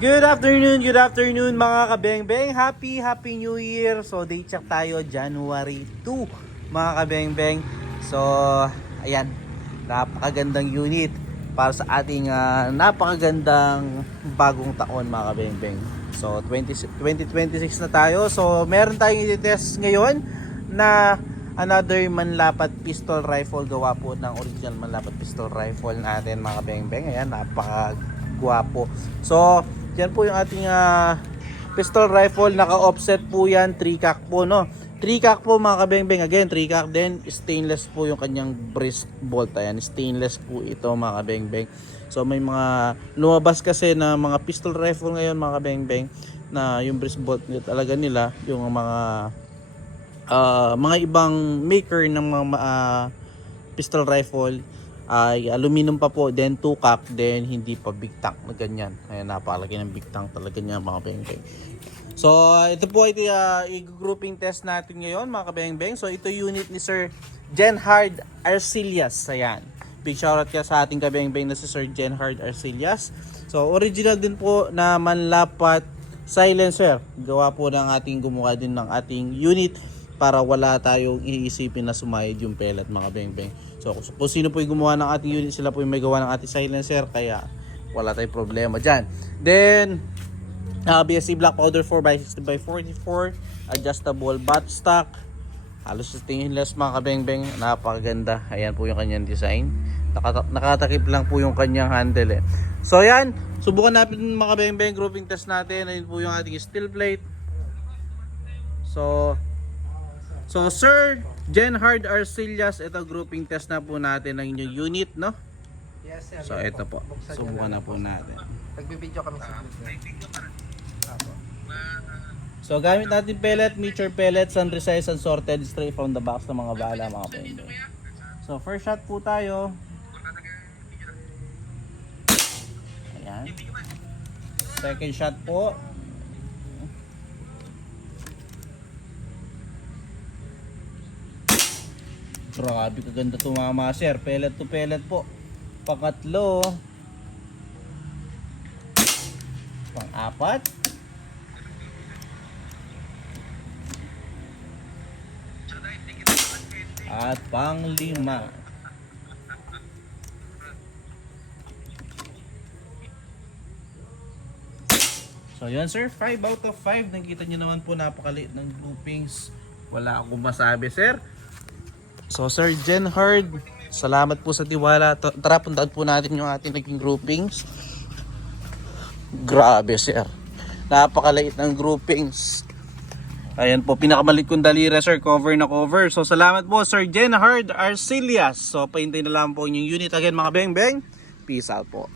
Good afternoon mga kabeng-beng. Happy New Year. So date check tayo January 2 mga kabeng-beng. So ayan, napakagandang unit para sa ating napakagandang bagong taon mga kabeng-beng. So 2026 na tayo. So meron tayong i-test ngayon na another manlapat pistol rifle, gawa po ng original manlapat pistol rifle natin mga kabeng-beng. Ayan, napakagwapo. So yan po yung ating pistol rifle. Naka-offset po yan, 3-cock po, no? 3-cock po mga kabeng-beng. Again, 3-cock din. Stainless po yung kanyang breast bolt. Ayan, stainless po ito mga kabeng-beng. So may mga lumabas kasi na mga pistol rifle ngayon mga kabeng-beng na yung breast bolt talaga nila, yung mga ibang maker ng mga pistol rifle ay aluminum pa po, then 2-cock, then hindi pa big tank na ganyan. Ayan, napakalaki ng big tank talaga niya mga kabeng-beng. So ito po ito i-grouping test natin ngayon mga kabeng-beng. So ito unit ni Sir Genhard Arcillas. Ayan, big shoutout ka sa ating kabeng-beng na si Sir Genhard Arcillas. So original din po na manlapat silencer, gawa po ng ating gumawa din ng ating unit para wala tayong iisipin na sumayad yung pellet mga kabeng-beng. So kung sino po yung gumawa ng ating unit, sila po yung may gawa ng ating silencer, kaya wala tayong problema dyan. Then BSC black powder 4x60x44, adjustable buttstock, halos stainless mga kabeng-beng, napakaganda. Ayan po yung kanyang design, nakatakip lang po yung kanyang handle So ayan, subukan natin mga kabeng-beng, grouping test natin. Ayun po yung ating steel plate. So Sir Genhard Arcillas, ito grouping test na po natin ng inyong unit, no? Yes, sir. So ito po, subukan na po natin. Nagbibideo kami sa group. So gamit natin pellet, miniature pellet, sundry size and sorted straight from the box ng mga bala mga pendo. So first shot po tayo. Ayan. Second shot po. Grabe kaganda tumama sir, pellet to pellet po. Pangatlo, pang-apat, at pang-lima. So yun sir, 5 out of 5. Nakita nyo naman po, napakaliit ng groupings. Wala akong masabi sir. So Sir Genhard, salamat po sa tiwala. Tara, puntaan po natin yung ating naging groupings. Grabe sir, napakaliit ng groupings. Ayan po, pinakamaliit kong daliri sir, cover na cover. So salamat po Sir Genhard Arcillas. So paintay na lang po yung unit again mga beng-beng. Peace out po.